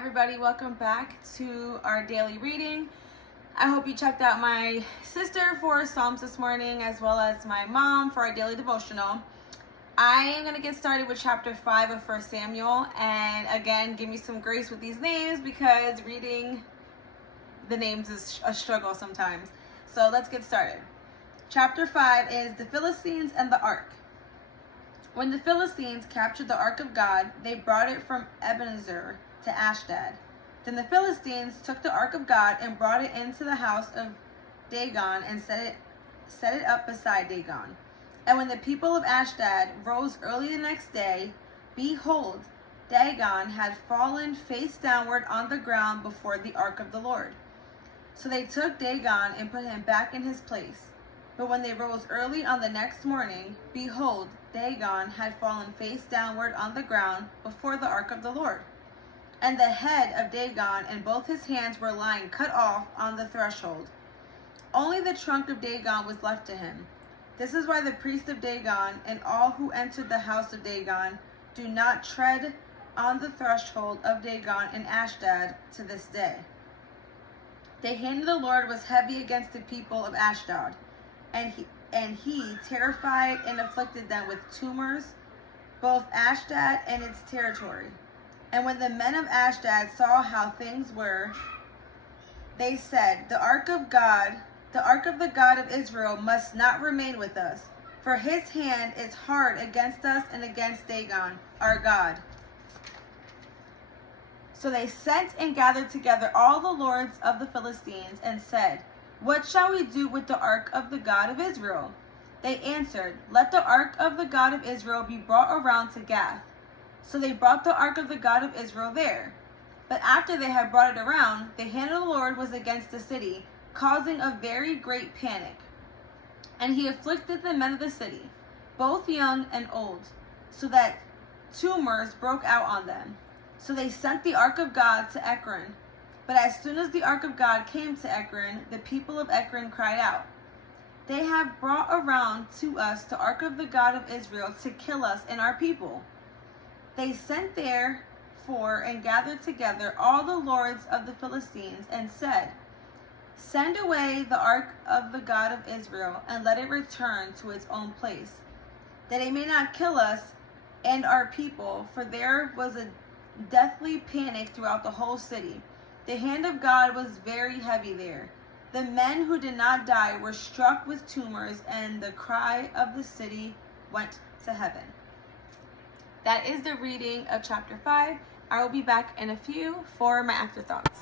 everybody, welcome back to our daily reading. I hope you checked out my sister for Psalms this morning, as well as my mom for our daily devotional. I am going to get started with chapter 5 of 1 Samuel, and again, give me some grace with these names because reading the names is a struggle sometimes. So let's get started. Chapter 5 is the Philistines and the Ark. When the Philistines captured the Ark of God, they brought it from Ebenezer to Ashdod. Then the Philistines took the Ark of God and brought it into the house of Dagon and set it up beside Dagon. And when the people of Ashdod rose early the next day, behold, Dagon had fallen face downward on the ground before the Ark of the Lord. So they took Dagon and put him back in his place. But when they rose early on the next morning, behold, Dagon had fallen face downward on the ground before the Ark of the Lord. And the head of Dagon and both his hands were lying cut off on the threshold. Only the trunk of Dagon was left to him. This is why the priest of Dagon and all who entered the house of Dagon do not tread on the threshold of Dagon in Ashdod to this day. The hand of the Lord was heavy against the people of Ashdod, and he terrified and afflicted them with tumors, both Ashdod and its territory. And when the men of Ashdod saw how things were, they said, The ark of the God of Israel must not remain with us, for his hand is hard against us and against Dagon, our God. So they sent and gathered together all the lords of the Philistines and said, What shall we do with the ark of the God of Israel? They answered, Let the ark of the God of Israel be brought around to Gath. So they brought the ark of the God of Israel there. But after they had brought it around, the hand of the Lord was against the city, causing a very great panic. And he afflicted the men of the city, both young and old, so that tumors broke out on them. So they sent the ark of God to Ekron. But as soon as the ark of God came to Ekron, the people of Ekron cried out, They have brought around to us the ark of the God of Israel to kill us and our people. They sent therefore and gathered together all the lords of the Philistines and said, Send away the ark of the God of Israel and let it return to its own place, that it may not kill us and our people, for there was a deathly panic throughout the whole city. The hand of God was very heavy there. The men who did not die were struck with tumors, and the cry of the city went to heaven. That is the reading of chapter 5. I will be back in a few for my afterthoughts.